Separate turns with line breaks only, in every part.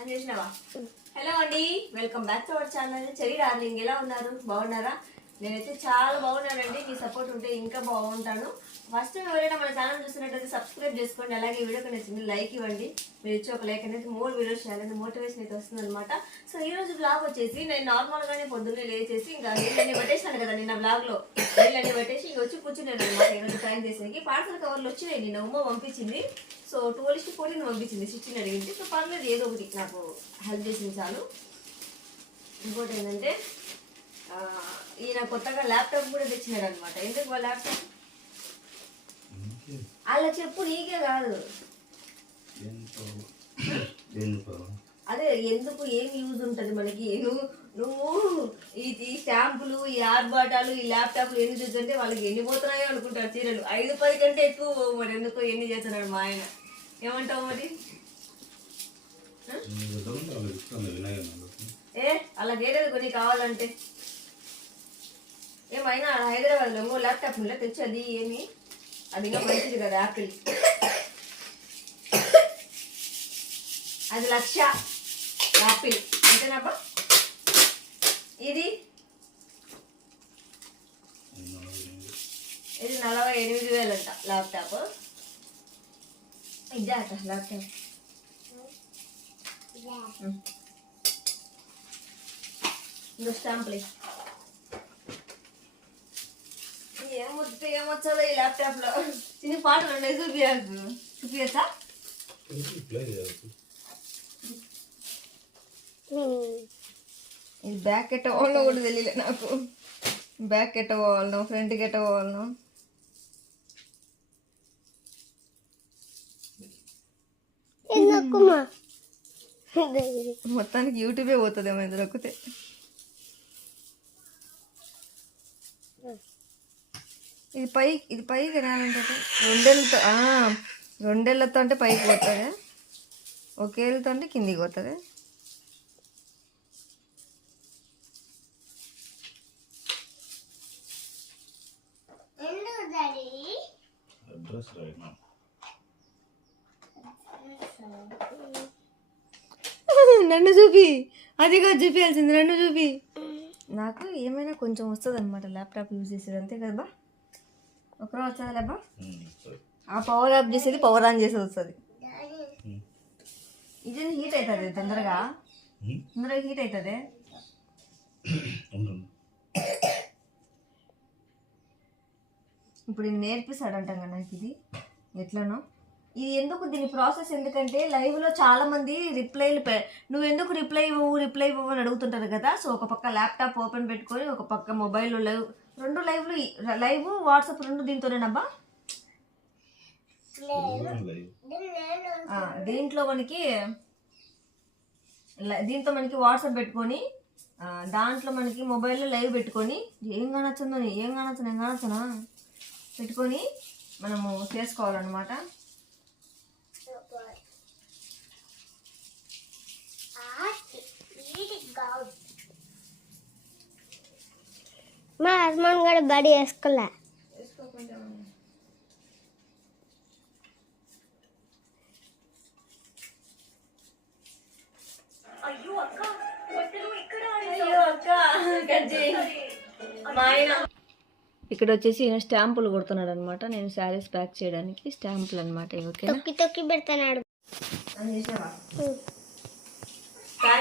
అని చేసినావా? హలో అండి. Welcome back to our channel cherry darling ఎలా ఉన్నారు? బాగున్నారా? నేనైతే చాలా బాగున్నానండి. మీ సపోర్ట్ ఉంటే ఇంకా బాగుంటాను. ఫస్ట్ ఎవరైనా మన ఛానల్ చూస్తున్నట్టయితే సబ్స్క్రైబ్ చేసుకోండి. అలాగే వీడియోకి నచ్చింది లైక్ ఇవ్వండి. మీరు ఇచ్చే ఒక లైక్ అనేది మోర్ వీడియోస్ చేయాలని మోటివేషన్ అయితే వస్తుంది అనమాట సో ఈ రోజు బ్లాగ్ వచ్చేసి నేను నార్మల్గానే పొద్దున్నే లేచేసి ఇంకా నీళ్ళని పట్టేసాను కదా నిన్న బ్లాగ్లో నీళ్ళని పట్టేసి ఇంక వచ్చి కూర్చున్నాను అనమాట ఈరోజు టైం చేసేకి పార్సల్ కవర్లు వచ్చినాయి. నిన్న ఉమ్మ పంపించింది. సో ట్వెల్వ్ టు ఫోర్టీన్ పంపించింది. సిక్స్టీన్ అడిగింది. సో పర్లేదు ఏదో ఒకటి నాకు హెల్ప్ చేసింది చాలు. ఇంకోటి ఏంటంటే ఈయన కొత్తగా ల్యాప్టాప్ కూడా తెచ్చినాడు అనమాట ఎందుకు ల్యాప్టాప్ అలా చెప్పు నీకే కాదు. అదే ఎందుకు ఏం యూజ్ ఉంటుంది మనకి? నువ్వు నువ్వు ఈ స్టాంపులు ఈ ఆర్బాటాలు ఈ ల్యాప్టాప్లు ఎన్ని చూస్తుంటే వాళ్ళకి ఎన్ని పోతున్నాయో అనుకుంటారు చీరలు. ఐదు పది కంటే ఎక్కువ మరి ఎందుకో ఎన్ని చేస్తున్నాడు మా ఆయన. ఏమంటావు మరి? ఏ అలా చేయలేదు కొన్ని కావాలంటే. ఏమైనా హైదరాబాద్లో ల్యాప్టాప్ ఉండే తెచ్చది ఏమి? అది ఇంకా మంచిది కదా యాపిల్. అది లక్ష యాపిల్. అంతేనాపా ఇది? ఇది నలభై ఎనిమిది వేలు అంట ల్యాప్టాప్ ఇదే అట ల్యాప్టాప్. ఇంకో స్టాంపులే ఏమొచ్చు ఏమొచ్చదో ఈ ల్యాప్టాప్లో చిన్న పాటలు ఉన్నాయి చూపియచ్చు చూపియచ్చా? ఇది బ్యాక్ ఎట్ట వాళ్ళనో కూడా తెలియలే నాకు. బ్యాక్ ఎట్ట పోవాలను ఫ్రంట్ ఎట్ట పోవాలను
ఎందుకుమా
మొత్తానికి యూట్యూబే పోతుంది ఏమైనా దొరికితే ఇది పై ఇది పైకి రాలంటే రెండేళ్ళతో ఆ, రెండేళ్ళతో అంటే పైకి పోతుంది ఒకేళ్ళతో అంటే కిందికి పోతుంది నన్ను చూపి. అదిగా చూపించాల్సింది నన్ను చూపి. నాకు ఏమైనా కొంచెం వస్తుంది అనమాట ల్యాప్టాప్ యూజ్ చేసేది. అంతే కదా బా ఒకరో వస్తుంది లేబా
సరే.
ఆ పవర్ ఆఫ్ చేసేది పవర్ ఆన్ చేసేది వస్తుంది. ఇది హీట్ అవుతుంది తొందరగా. తొందరగా హీట్ అవుతుంది? ఇప్పుడు నేర్పిస్తాడంటాం కదా నాకు ఇది. ఎట్లనో? ఇది ఎందుకు దీని ప్రాసెస్ ఎందుకంటే లైవ్లో చాలా మంది రిప్లైలు పె నువ్వు ఎందుకు రిప్లై ఇవ్వవు రిప్లై ఇవ్వవు అని అడుగుతుంటారు కదా. సో ఒక పక్క ల్యాప్టాప్ ఓపెన్ పెట్టుకొని ఒక పక్క మొబైల్లో లైవ్ రెండు లైవ్లు లైవ్ వాట్సాప్ రెండు దీంతోనేనబ్బా దీంట్లో మనకి ల- దీంతో మనకి వాట్సాప్ పెట్టుకొని ఆ, దాంట్లో మనకి మొబైల్లో లైవ్ పెట్టుకొని ఏం కానొచ్చిందో ఏం కానొచ్చు ఏం కానొచ్చునా పెట్టుకొని మనము చేసుకోవాలన్నమాట.
మా హస్బెండ్ కూడా బడి వేసుకోలే.
ఇక్కడ వచ్చేసి ఈయన స్టాంపులు కొడుతున్నాడు అనమాట నేను శారీస్ ప్యాక్ చేయడానికి స్టాంపులు అనమాట ఓకేనా?
తొక్కి తొక్కి పెడతాడు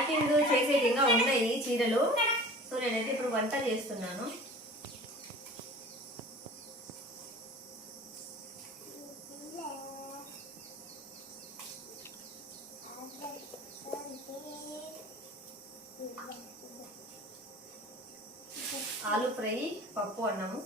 ప్యాకింగ్ చేసేది ఇంకా ఉన్నాయి చీరలు. సో నేనైతే ఇప్పుడు వంట చేస్తున్నాను. ఆలు ఫ్రై పప్పు అన్నము.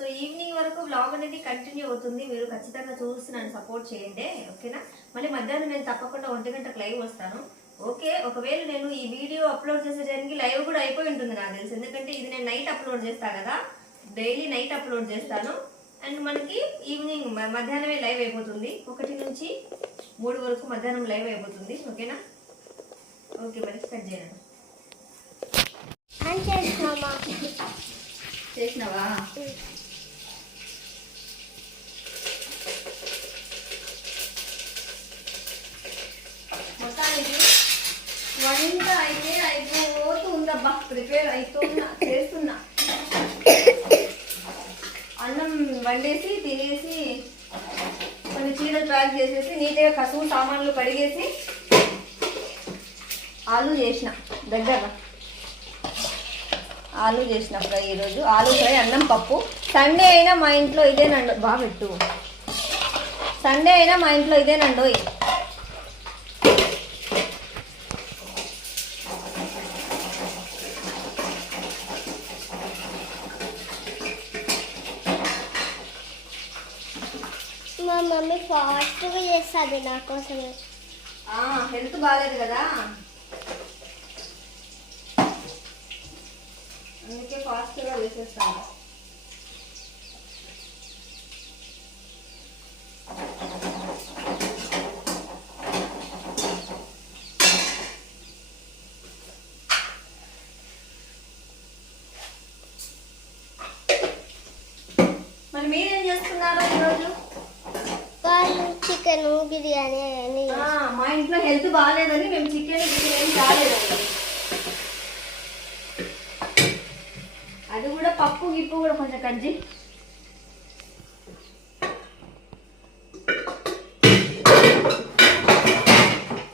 సో ఈవినింగ్ వరకు బ్లాగ్ అనేది కంటిన్యూ అవుతుంది. మీరు ఖచ్చితంగా చూసి నన్ను సపోర్ట్ చేయండి. ఓకేనా? మళ్ళీ మధ్యాహ్నం నేను తప్పకుండా ఒంటి గంటకు లైవ్ వస్తాను. ఓకే? ఒకవేళ నేను ఈ వీడియో అప్లోడ్ చేసే టైంకి లైవ్ కూడా అయిపోయి ఉంటుంది నాకు తెలిసి. ఎందుకంటే ఇది నేను నైట్ అప్లోడ్ చేస్తా కదా. డైలీ నైట్ అప్లోడ్ చేస్తాను. అండ్ మనకి ఈవినింగ్ మధ్యాహ్నమే లైవ్ అయిపోతుంది. ఒకటి నుంచి మూడు వరకు మధ్యాహ్నం లైవ్ అయిపోతుంది. ఓకేనా? ఓకే మరి కట్ చేయండి. చేసినావా వంట అయితే అయిపోతుందబ్బా ప్రిపేర్ అవుతున్నా చేస్తున్నా. అన్నం వండేసి తినేసి కొన్ని చీరలు ప్యాక్ చేసేసి నీట్గా కసువు సామాన్లు కడిగేసి ఆలు చేసిన దగ్గర ఆలు చేసిన ఫ్రై ఈరోజు. ఆలు ఫ్రై అన్నం పప్పు. సండే అయినా మా ఇంట్లో ఇదేనండి బాగా పెట్టు. సండే అయినా మా ఇంట్లో ఇదేనండి
మా మమ్మీ ఫాస్ట్గా చేస్తుంది నా కోసం
హెల్త్ బాగాలేదు కదా. అందుకే ఫాస్ట్గా వేసేస్తాను మరి మీరేం చేస్తున్నారు ఈరోజు?
చికెన్ బిర్యానీ అని.
మా ఇంట్లో హెల్త్ బాగాలేదని మేము చికెన్ బిర్యానీ రాలేదండి అది కూడా పప్పు గిప్పు కూడా కొంచెం కజ్జి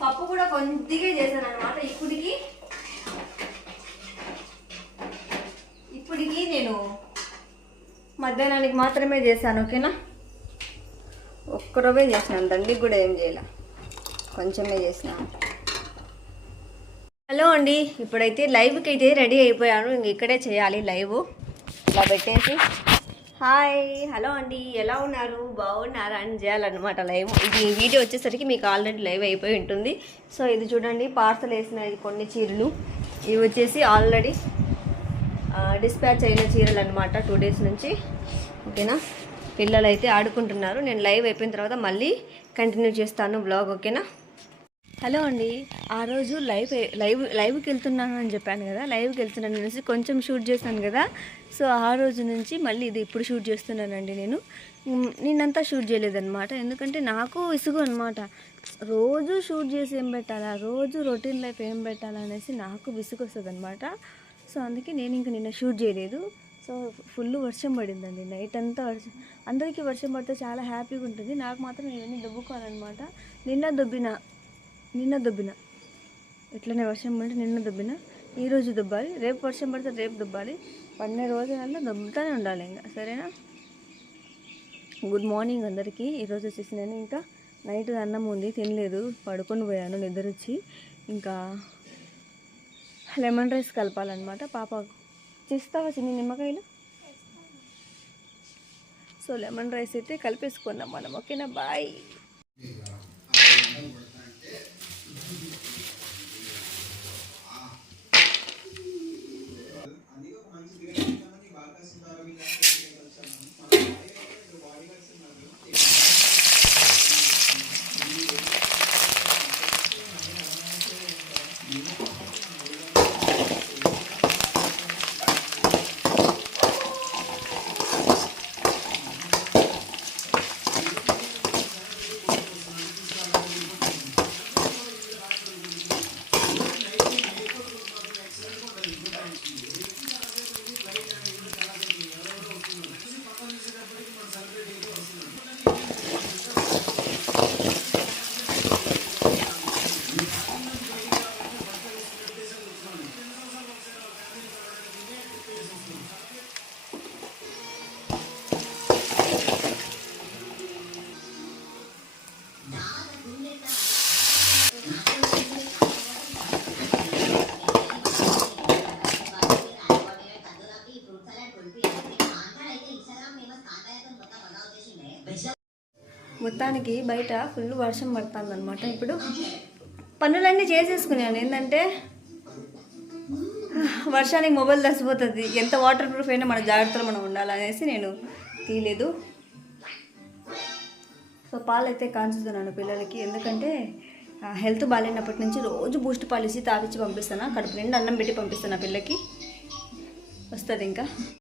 పప్పు కూడా కొద్దిగా చేశాను అనమాట ఇప్పటికి ఇప్పటికి నేను మధ్యాహ్నానికి మాత్రమే చేశాను ఓకేనా? ఒక్కరోవే చేసినాను దండికి కూడా ఏం చేయాల. కొంచెమే చేసినాను హలో అండి. ఇప్పుడైతే లైవ్కి అయితే రెడీ అయిపోయాను. ఇంక ఇక్కడే చేయాలి లైవ్. ఇలా పెట్టేసి. హాయ్. హలో అండి. ఎలా ఉన్నారు? బాగున్నారా? అని చేయాలన్నమాట లైవ్. ఇది వీడియో వచ్చేసరికి మీకు ఆల్రెడీ లైవ్ అయిపోయి ఉంటుంది. సో ఇది చూడండి. పార్సల్ వేసిన ఇది కొన్ని చీరలు. ఇవి వచ్చేసి ఆల్రెడీ డిస్పాచ్ అయిన చీరలు అనమాట టూ డేస్ నుంచి. ఓకేనా? పిల్లలు అయితే ఆడుకుంటున్నారు. నేను లైవ్ అయిపోయిన తర్వాత మళ్ళీ కంటిన్యూ చేస్తాను బ్లాగ్ ఓకేనా? హలో అండి. ఆ రోజు లైవ్ లైవ్ లైవ్కి వెళ్తున్నాను అని చెప్పాను కదా. లైవ్కి వెళ్తున్నాను అనేసి కొంచెం షూట్ చేశాను కదా. సో ఆ రోజు నుంచి మళ్ళీ ఇది ఇప్పుడు షూట్ చేస్తున్నానండి నేను. నిన్నంతా నేనంతా షూట్ చేయలేదన్నమాట. ఎందుకంటే నాకు విసుగు అనమాట రోజు షూట్ చేసి ఏం పెట్టాలా? రోజు రొటీన్ లైఫ్ ఏం పెట్టాలా అనేసి నాకు విసుగు వస్తుంది అనమాట సో అందుకే నేను ఇంక నిన్న షూట్ చేయలేదు. సో ఫుల్ వర్షం పడిందండి. నైట్ అంతా వర్షం అందరికీ వర్షం పడితే చాలా హ్యాపీగా ఉంటుంది. నాకు మాత్రం ఇవన్నీ దుబ్బుకోవాలన్నమాట. నిన్న దుబ్బిన నిన్న దుబ్బిన. ఇట్లనే వర్షం పడితే నిన్న దుబ్బిన ఈరోజు దుబ్బాలి రేపు వర్షం పడితే రేపు దుబ్బాలి. పన్నెండు రోజులలో దుబ్బుతూనే ఉండాలి ఇంకా. సరేనా? గుడ్ మార్నింగ్ అందరికీ. ఈరోజు వచ్చేసి నేను ఇంకా నైట్ అన్నం ఉంది తినలేదు. పడుకొని పోయాను నిద్ర వచ్చి ఇంకా లెమన్ రైస్ కలపాలన్నమాట. పాప చేస్తావా చిన్ని నిమ్మకాయలు? సో లెమన్ రైస్ అయితే కలిపేసుకున్నాం మనం. ఓకేనా? Bye Thank you. మొత్తానికి బయట ఫుల్ వర్షం పడుతుంది అనమాట ఇప్పుడు పనులన్నీ చేసేసుకున్నాను. ఏంటంటే వర్షానికి మొబైల్ దసిపోతుంది ఎంత వాటర్ ప్రూఫ్ అయినా మన జాగ్రత్తలు మనం ఉండాలనేసి నేను తీయలేదు. సో పాలు అయితే కాంచుతున్నాను పిల్లలకి. ఎందుకంటే హెల్త్ బాగాలేనప్పటి నుంచి రోజు బూస్ట్ పాలు ఇచ్చి తాపించి పంపిస్తాను కడుపు నిండా అన్నం పెట్టి పంపిస్తాను పిల్లకి? వస్తుంది ఇంకా.